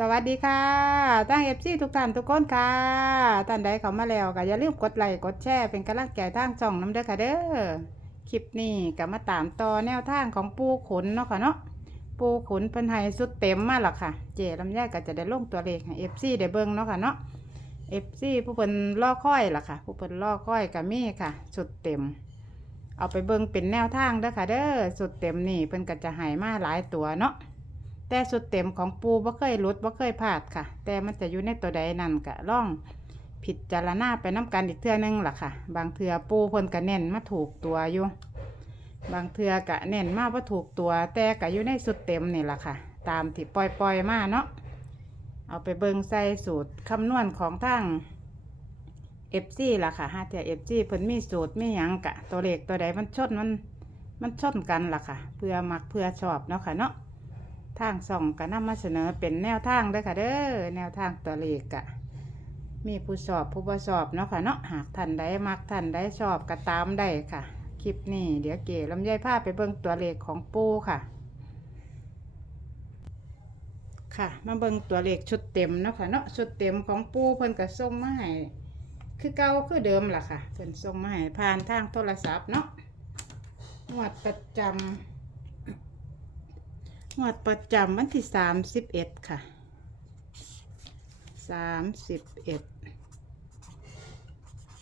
สวัสดีค่ะตั้งเอฟซีทุกท่านทุกคนค่ะท่านใดเข้ามาแล้วก็อย่าลืมกดไลค์กดแชร์เป็นกำลังใจทางช่องน้ำเด้อค่ะเด้อคลิปนี้ก็มาตามต่อแนวทางของปูขุนเนาะค่ะเนาะปูขุนเพิ่นให้สุดเต็มมาแล้วค่ะ เจลำไยก็จะได้ลงตัวเลขให้เอฟซีได้เบิ่งเนาะค่ะเนาะเอฟซีผู้เพิ่นล่อค่อยล่ะค่ะ ผู้เพิ่นล่อค่อยก็มีค่ะ สุดเต็ม เอาไปเบิ่งเป็นแนวทางเด้อค่ะเด้อสุดเต็มนี่เพิ่นก็จะให้มาหลายตัวเนาะ แต่สุดเต็มของปูบ่เคยลดบ่เคยพลาดค่ะ แต่มันจะอยู่ในตัวใดนั่นก็ล่องผิดจารณาไปน้กันอีกเทื่อนึงล่ะค่ะ บางเทื่อปูเพิ่นก็เน้นมาถูกตัวอยู่ บางเทื่อก็เน้นมาว่าถูกตัว แต่ก็อยู่ในสุดเต็มนี่ล่ะค่ะ ตามที่ปล่อยปล่อยมาเนาะเอาไปเบิงใส่สูตรคำนวณของทางเอฟซีล่ะค่ะฮะแต่เอฟซีเพิ่นมีสูตรมีหยังกะ ตัวเลขตัวใดมันชนมันมันชนกันล่ะค่ะ เพื่อมักเพื่อชอบเนาะค่ะเนาะ ทางส่องก็นำมาเสนอเป็นแนวทางเด้อค่ะเด้อแนวทางตัวเลขกะมีผู้สอบผู้บ่สอบเนาะค่ะเนาะหากท่านใดมักท่านใดชอบก็ตามได้ค่ะ คลิปนี้เดี๋ยวเก๋ลำไยผ้าไปเบิ่งตัวเลขของปูค่ะ ค่ะมาเบิ่งตัวเลขชุดเต็มเนาะค่ะเนาะชุดเต็มของปูเพิ่นก็ส่งมาให้คือเก่าคือเดิมล่ะค่ะเพิ่นส่งมาให้ผ่านทางโทรศัพท์เนาะงวดประจำ งวดประจำวันที่สามสิบเอ็ดค่ะสามสิบเอ็ด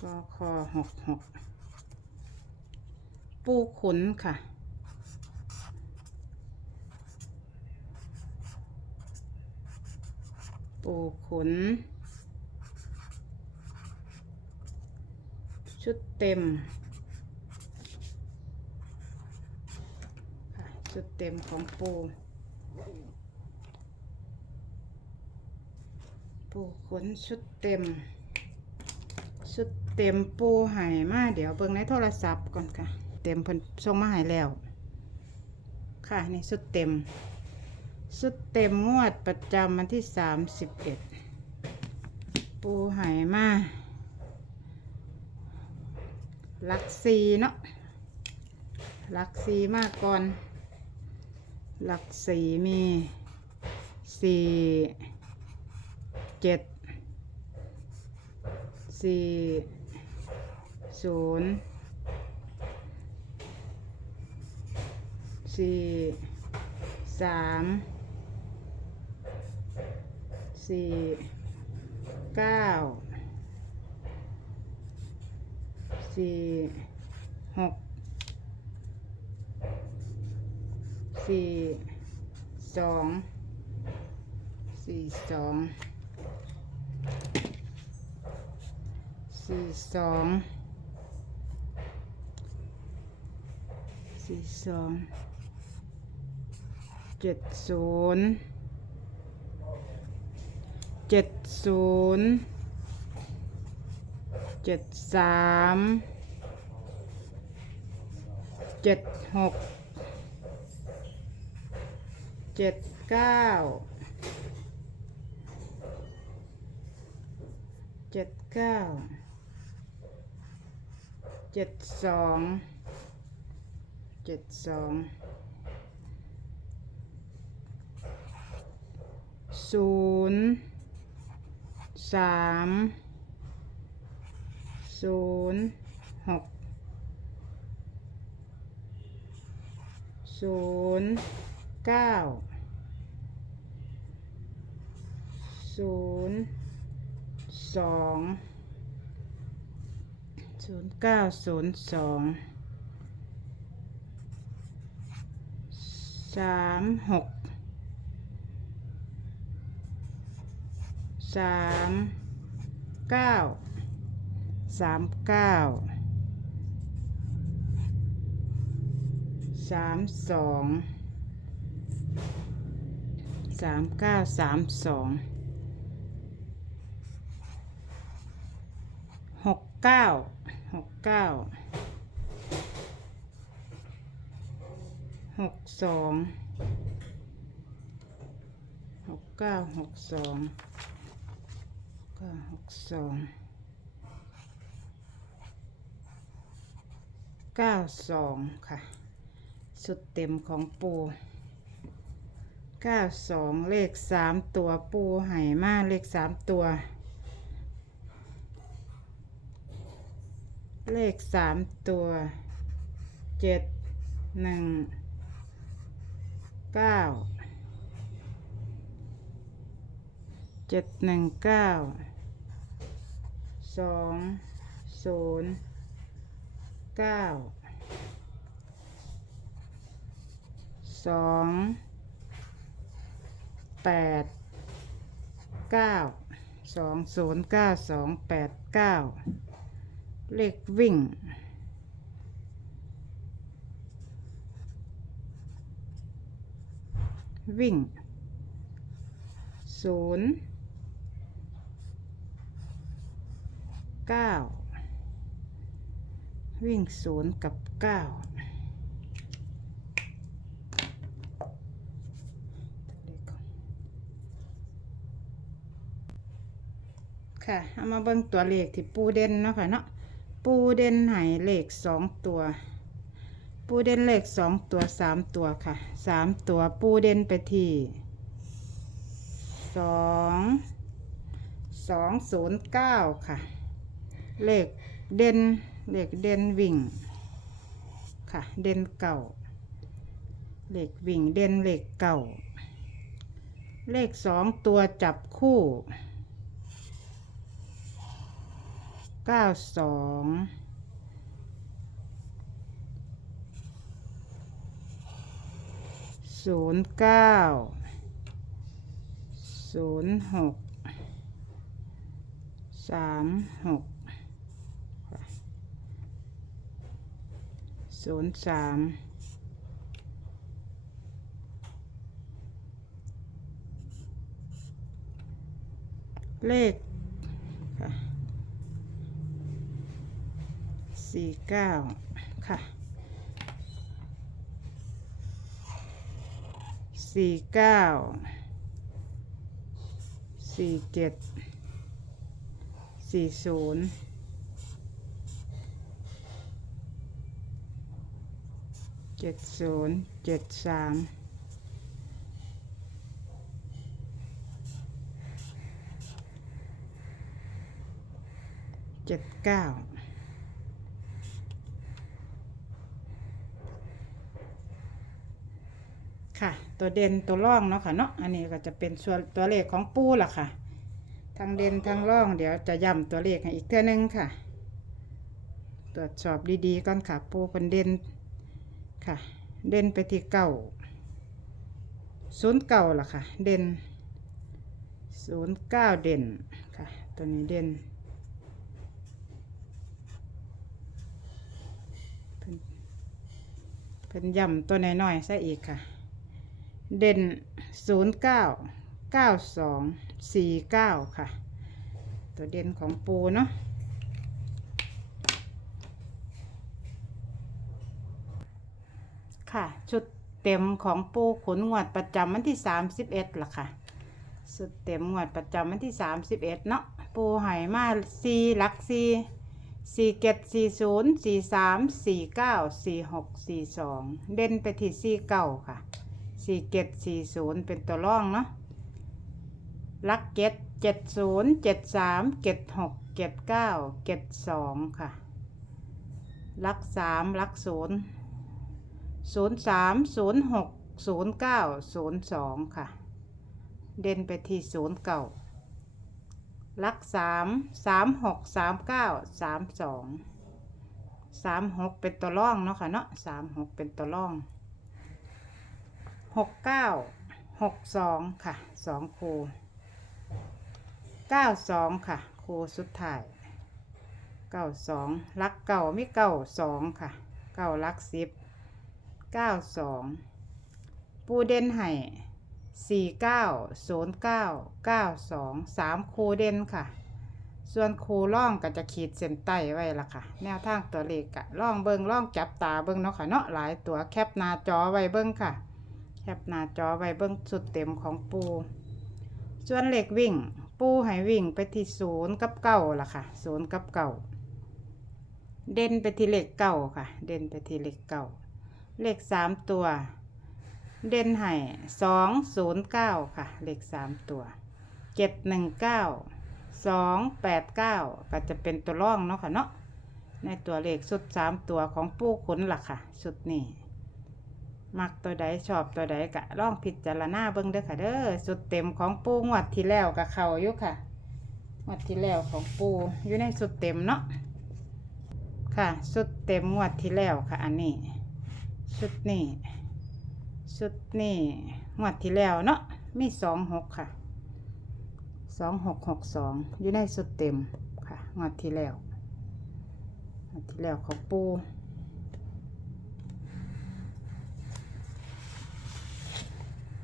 กคหกหกปูขุนค่ะ ปูขุน ชุดเต็มชุดเต็มของปู ปูขนชุดเต็ม ชุดเต็มปูหายมาเดี๋ยวเบิ่งในโทรศัพท์ก่อนค่ะ เต็มเพิ่นส่งมาหายแล้ว ค่ะนี่ชุดเต็ม ชุดเต็มงวดประจำวันที่สามสิบเอ็ดปูหายมาหลักซีเนาะหลักซีมากก่อน หลักสี่มีสี่เจ็ดสี่ศูนย์สี่สามสี่เก้าสี่หก สี่สองสี่สองสี่สองสี่สองเจ็ดศูนย์เจ็ดศูนย์เจ็ดสามเจ็ดหก เจ็ดเก้าเจ็ดเก้าเจ็ดสองเจ็ดสองศูนย์สามศูนย์หกศูนย์ เก้าศูนย์สองศูนย์เก้าศูนย์สองสามหกสามเก้าสามเก้าสามสอง สามเก้าสามสองหกเก้าหกเก้าหกสองหกเก้าหกสองเก้าหกสองเก้าสองค่ะ สุดเต็มของปู ก้าสองเลขสามตัวปูไห่มาเลขสามตัว เลขสามตัวเจ็ดหนึ่งเก้าเจ็ดหนึ่งเก้าสองศูนย์เก้าสอง แปดเก้าสองศูนย์เก้าสองแปดเก้าเลขวิ่งวิ่งศูนย์เก้าวิ่งศูนย์กับเก้า ค่ะ เอามาเบิ่งตัวเลขที่ปูเด่นเนาะค่ะเนาะ ปูเด่นหายเลขสองตัว ปูเด่นเลขสองตัวสามตัวค่ะ สามตัวปูเด่นไปที่สองสองศูนย์เก้าค่ะ เลขเด่นเลขเด่นวิ่ง ค่ะ เด่นเก่า เลขวิ่งเด่นเลขเก่า เลขสองตัวจับคู่ เก้าสองศูนย์เก้าศูนย์หกสามหกศูนย์สามเลขค่ะ สี่เก้าค่ะสี่เก้าสี่เจ็ดสี่ศูนย์เจ็ดศูนย์เจ็ดสามเจ็ดเก้า ค่ะ ตัวเด่นตัวร่องเนาะค่ะเนาะอันนี้ก็จะเป็นส่วนตัวเลขของปูล่ะค่ะทางเด่นทางร่องเดี๋ยวจะย้ำตัวเลขให้อีกเท่านึงค่ะ ตรวจสอบดีๆก่อนค่ะปูเป็นเด่นค่ะ เด่นไปที่เก่าศูนย์เก่าล่ะค่ะ เด่นศูนย์เก้าเด่นค่ะ ตัวนี้เด่นเพิ่นเพิ่นย้ำตัวน้อยๆซะอีกค่ะ เด่นศูนย์เก้าเก้าสองสี่เก้าค่ะ ตัวเด่นของปูเนาะค่ะ ชุดเต็มของปูขนงวดประจำวันที่สามสิบเอ็ดล่ะค่ะสุดเต็มงวดประจำวันที่สามสิบเอ็ดเนาะปูหายมาสี่หลักสี่สี่เจ็ดสี่ศูนย์สี่สามสี่เก้าสี่หกสี่สองเด่นไปที่สี่เก้าค่ะ สี่เจ็ดสี่ศูนย์เป็นตัวร่องเนาะลักเจ็ดเจ็ดศูนย์เจ็ดสามเจ็ดหกเจ็ดเก้าเจ็ดสองค่ะ ลักสามลักศูนย์ศูนย์สามศูนย์หกศูนย์เก้าศูนย์สองค่ะ เด่นไปที่ศูนย์เก่าลักสามสามหกสามเก้าสามสองสามหกเป็นตัวร่องเนาะค่ะเนาะสามหกเป็นตัวร่อง หกเก้าหกสองค่ะสองคูเก้าสองค่ะ คูสุดท้ายเก้าสองลักเก่าไม่เก้าสองค่ะเก้าลักสิบเก้าสองปูเด่นไห่สี่เก้าศูนย์เก้าเก้าสองสามคูเด่นค่ะ ส่วนคูล่องก็จะขีดเส้นใต้ไว้ละค่ะ แนวทางตัวเลขกะล่องเบิงล่องจับตาเบิงเนาะค่ะเนาะหลายตัวแคปหน้าจอไว้เบิงค่ะ แคปหน้าจอไว้เบิ้งสุดเต็มของปู ส่วนเหล็กวิ่ง ปูให้วิ่งไปที่ศูนย์กับเก้าล่ะค่ะศูนย์กับเก้าเด่นไปที่เหล็กเก้าค่ะ เด่นไปที่เหล็กเก้าเหลขสามตัว เด่นให้สองศูนย์เก้าค่ะเหลขสามตัวเจ็ดหนึ่งเก้าสองแปดเก้าก็จะเป็นตัวร่องเนาะค่ะเนาะในตัวเลขสุดสามตัวของปูขุนล่ะค่ะ สุดนี้ มักตัวใดชอบตัวใดกะล่องพิจารณาเบิ่งเด้อค่ะเด้อสุดเต็มของปูงวดที่แล้วกับเขาอยู่ค่ะงวดที่แล้วของปูอยู่ในสุดเต็มเนาะค่ะสุดเต็มงวดที่แล้วค่ะ อันนี้ชุดนี้ชุดนี้งวดที่แล้วเนาะมีสองหกค่ะสองหกหกสองอยู่ในสุดเต็มค่ะงวดที่แล้วงวดที่แล้วของปู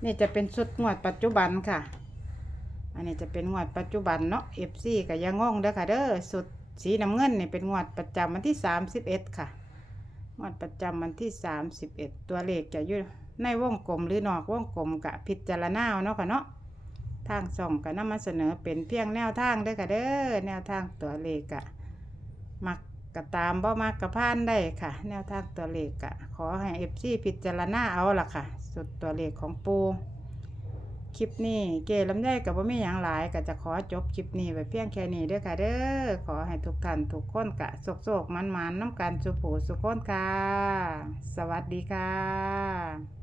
นี่จะเป็นชุดงวดปัจจุบันค่ะ อันนี้จะเป็นงวดปัจจุบันเนาะ FC ก็อยังงงเด้อค่ะเด้อสุดสีน้ำเงินนี่เป็นงวดประจำวันที่31ค่ะ งวดประจำวันที่31ตัวเลขจะอยู่ในวงกลมหรือนอกวงกลมกะพิจารณาเอาเนาะค่ะเนาะทางส่องก็นำมาเสนอเป็นเพียงแนวทางเด้อค่ะเด้อแนวทางตัวเลขกะมัก กะตามบ่มักกะพานได้ค่ะ แนวทางตัวเลขกะขอให้ FC พิจารณาเอาล่ะค่ะ สุดตัวเลขของปู คลิปนี้เกลำไยกับว่ามีอย่างหลายก็จะขอจบคลิปนี้ไว้เพียงแค่นี้เด้อค่ะ เด้อขอให้ทุกท่านทุกคนกะโศกโศกมันมันๆน้ำกันสุผูสุขคนค่ะ สวัสดีค่ะ